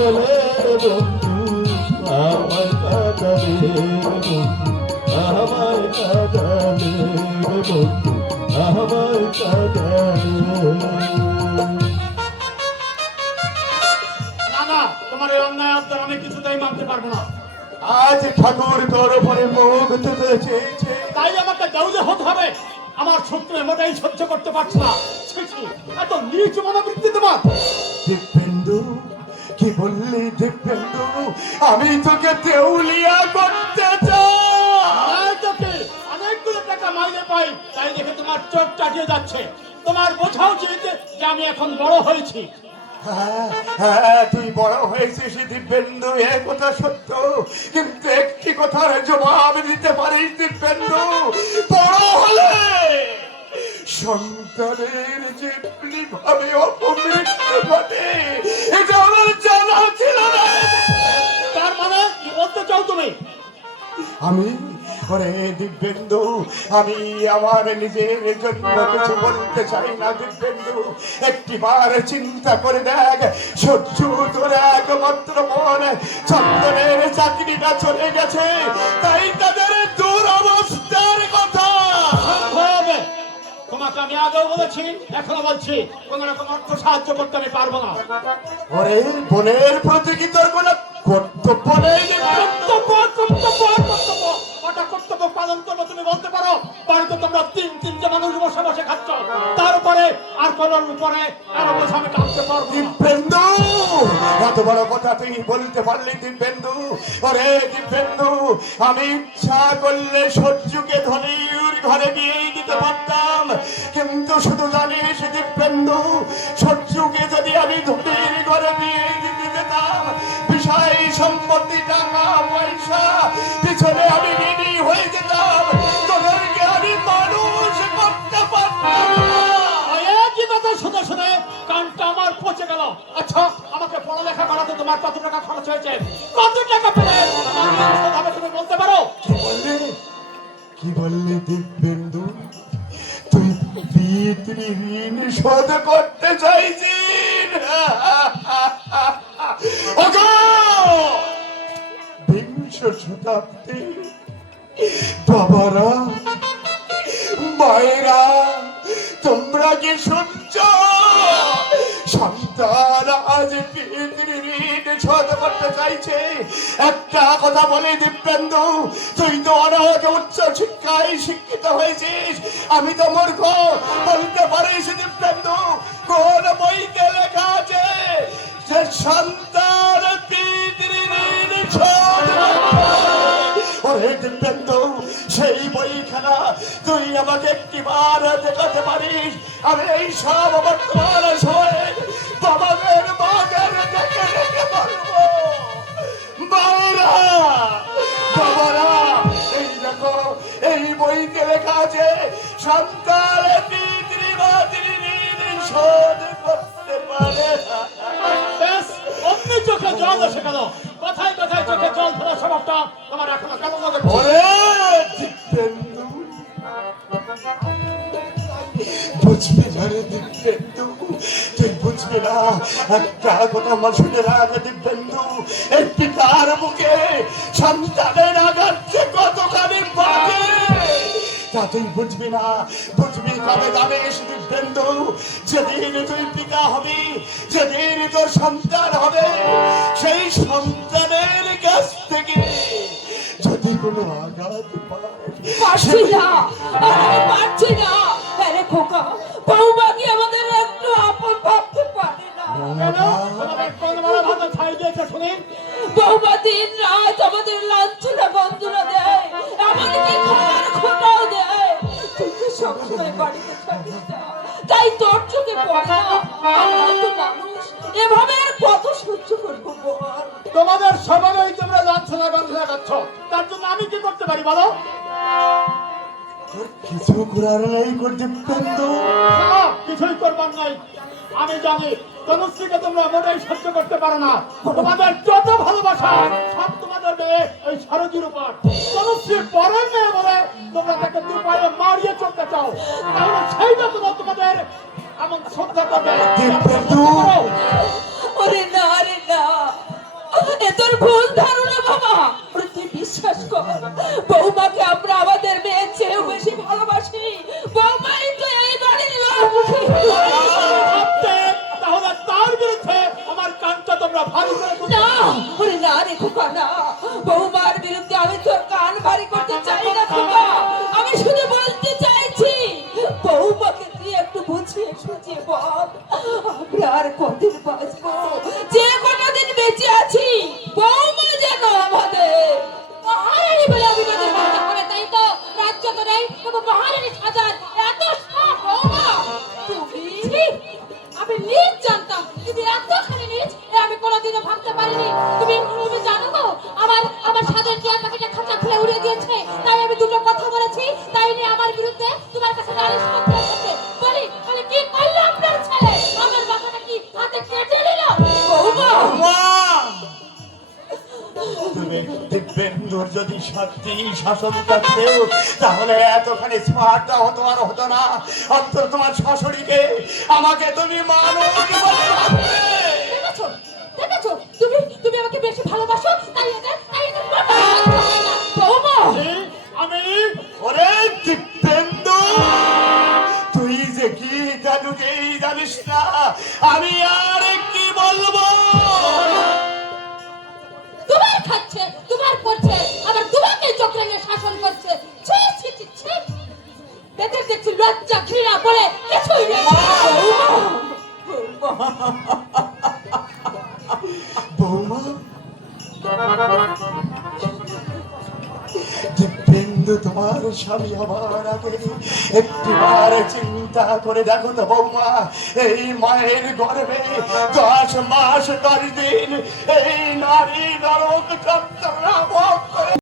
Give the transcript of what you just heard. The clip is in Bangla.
বলে বন্ধু আমায় কাঁদালে বন্ধু আমায় কাঁদালে বন্ধু আমায় কাঁদালে। না না, তোমার এই অন্যায় আবদার আমি কিছুতেই মানতে পারবো না। আজ ঠাকুর তোর উপরে মুখ তুলে চেয়েছে, তাই আমাকে দেউলে হতে হবে। আমার শত্রু মোটেই সহ্য করতে পারছে না। ছি, ছি, এত নিচ মনোবৃত্তি তোমার। দিব্যেন্দু কি বললি দিব্যেন্দু, আমি তোকে দেউলিয়া করতে চাই। তোকে অনেকগুলো টাকা মাইনে পাই, তাই দেখে তোমার চোখ চাটিয়ে যাচ্ছে। তোমার বোঝা উচিত যে আমি এখন বড় হয়েছি। হ্যাঁ হ্যাঁ, তুই বড় হয়েছিস দিব্যেন্দু, এ কথা সত্য, কিন্তু একটি কথার জবাব দিতে পারিস দিব্যেন্দু, বড় হলে সন্তানের যে ভাবে অপমৃত্যু ঘটে এটা আমার জানা ছিল না। তার মানে কি বলতে চাও তুমি? আমি ওরে দিব্যেন্দু, আমি আমার নিজের জন্য কিছু বলতে চাই না দিব্যেন্দু, একটিবার চিন্তা করে দেখ, সহ্য তোর একমাত্র মন চন্দনের চাকরিটা চলে গেছে, তাই তাদের দুরবস্থার কথা। হবে। তোমাকে আমি আগেও বলেছি, এখনো বলছি, কোন রকম অর্থ সাহায্য করতে আমি পারবো না। ওরে বোনের প্রতি কি তোর কোনো কর্তব্য নেই? কর্তব্য পালন করবো তুমি বলতে পারো? বাড়িতে তোমরা তিনটে মানুষ বসে বসে খাচ্ছ, তারপরে আর কোন উপরে আরো বসে আমি কাঁদতে পারবো না। দিব্যেন্দু, এত বড় কথা তুই বলতে পারলি দিব্যেন্দু? ওরে দিব্যেন্দু, আমি ইচ্ছা করলে সহ্যকে ধনীর ঘরে বিয়েই দিতে পারতাম, কিন্তু শুধু জানিস দিব্যেন্দু, সহ্যকে যদি আমি ধনীর ঘরে বিয়েই দিতে যেতাম, বিষয় সম্পত্তি টাকা পয়সা পিছনে আমি ঋণী হয়ে যেতাম, তোদেরকে আমি মানুষ করতে পারতাম না। একই কথা শুনে শুনে কানটা আমার পচে গেল। আচ্ছা, আমাকে পড়ালেখা করাতে তোমার কত টাকা খরচ হয়েছে? কত টাকা পেলে তুমি বলতে পারো? কি বললি দিব্যেন্দু, তুই পিতৃঋণ শোধ করতে চাইছিস? ওগো, বিংশ শতাব্দী বাবারা মায়েরা, তোমরা কি শুনছ? সন্তান আজ পিতৃঋণ শোধ করতে চাইছে। একটা কথা বলে দিব্যেন্দু, তুই তো অনেক উচ্চ শিক্ষায় শিক্ষিত হয়েছিস, আমি তো মূর্খ, বলতে পারিস দিব্যেন্দু কোন বইতে লেখা আছে যে সন্তান পিতৃঋণ শোধ করতে? ওরে দিব্যেন্দু, সেই বইখানা তুই আমাকে একটিবার দেখাতে পারিস? আমি এই সব বর্তমান সময়ে বাবাদের বাজার দেখে দেখে বলবো, বাবারা বাবারা, এই দেখো এই বইতে লেখা আছে সন্তান পিতৃঋণ শোধ করতে পারে না। বেশ, অমনি চোখে জল এসে গেল। কথায় কথায় চোখে জল ফেলার স্বভাবটা তোমার এখনো কেন লাগে? ওরে দিব্যেন্দু, বুঝবি না রে দিব্যেন্দু, তুই বুঝবি না। একটা কথা আমার শুনে রাখ দিব্যেন্দু, এই পিতার বুকে সন্তানের আঘাত যে কতখানি বাজে তা তুই বুঝবি না। বুঝবি কবে জানিস দিব্যেন্দু? যেদিন তুই পিতা হবি, যেদিন তোর সন্তান হবে, সেই সন্তানের কাছ থেকে যদি কোনো আঘাত পারছি না, আমি পারছি না। আরে খোকা, বৌমাকে আমাদের একটু আপন ভাবতে পারে না। কেন? তোমাদের কোন বড় ভাতা ছাই দিয়েছে শুনি? বৌমা দিন রাত আমাদের লাঞ্ছনা বন্ধুরা দেয়, এমনকি খাবার খোটাও দেয়। তুই তো সবসময় বাড়িতে থাকিস না, তাই তোর চোখে পড়ে না। আমরা তো মানুষ, এভাবে আর কত সহ্য করবো বল? তোমাদের সবাই তোমরা লাঞ্ছনা গঞ্জনা করছো, তার জন্য আমি কি করতে পারি বলো? কিছু করার নেই দিব্যেন্দু। না, কিছুই করবার নাই। আমি জানি তনুশ্রীকে তোমরা মোটেই সহ্য করতে পারো না। তোমাদের যত ভালোবাসা সব তোমাদের মেয়ে ওই সরোজির উপর। তনুশ্রীর পরের মেয়ে বলে তোমরা তাকে দু পায়ে মারিয়ে চলতে চাও, তাহলে সেইটা তোমাদের এমন শ্রদ্ধা করবে। দিব্যেন্দু, ওরে না রে না, এ তোর ভুল ধারণা বাবা। ওরে তুই বিশ্বাস কর, বৌমাকে আমরা আমাদের মেয়ের চেয়েও বেশি ভালোবাসি। বৌমাই তো এই বাড়ির লক্ষ্মী। ভাবতে তাহলে তার বিরুদ্ধে আমার কানটা তোমরা ভারী করে তুলছো। না, ওরে না রে খোকা না, বৌমার বিরুদ্ধে আমি তোর কান ভারী করতে চাই না খোকা। আমি শুধু বলতে চাইছি, বৌমাকে তুই একটু বুঝিয়ে সুঝিয়ে বল, আমরা আর কদিন বাঁচবো, যে কটা দিন বেঁচে আছি, বৌমা যেন আমাদের মহারানী বলে অভিবাদন করতে হবে, তাই তো? রাজ্য তো নেই, তবু মহারানী সাজার এত শখ বৌমা। তুমি ছি! আমি নিজ জানতাম, কিন্তু এতখানি নিজ এ আমি কোনোদিনও ভাবতে পারিনি। তুমি তুমি জানো গো, আমার সাদের টিয়া পাখিটা খাঁচা খুলে উড়ে দিয়েছে, তাই আমি দুটো কথা বলেছি, তাই নিয়ে আমার বিরুদ্ধে তোমার কাছে নালিশ করতে এসেছে। বলি বলি কি করলো আপনার ছেলে? আমার বাবাটা কি হাতে কেটে নিল? বৌমা মা! তুমি দিব্যেন্দুর যদি সত্যি শাসন করতে তাহলে এতখানি স্মার্টটা হতো আর হতো না। অন্তত তোমার শাশুড়িকে আমাকে তুমি মানো বলে ভাবতে। দেখেছো দেখেছো, তুমি তুমি আমাকে বেশি ভালোবাসো, তাই এদের কথা হয় না। বৌমা আমি ওরে দিব্যেন্দু, তুই যে কি জানিস না, আমি আর কি বলবো। তোমার খাচ্ছে, তোমার করছে, আবার তোমাকে চোখ রেঙে শাসন করছে। ছি ছি ছি ছি! এদের দেখছি লজ্জা ঘৃণা বলে কিছুই নেই। বৌমা, দিব্যেন্দু তোমার স্বামী হবার আগে একটিবার চিন্তা করে দেখো তো বৌমা, এই মায়ের গর্ভে 10 মাস 10 দিন এই নারী নরক যন্ত্রণা ভোগ করে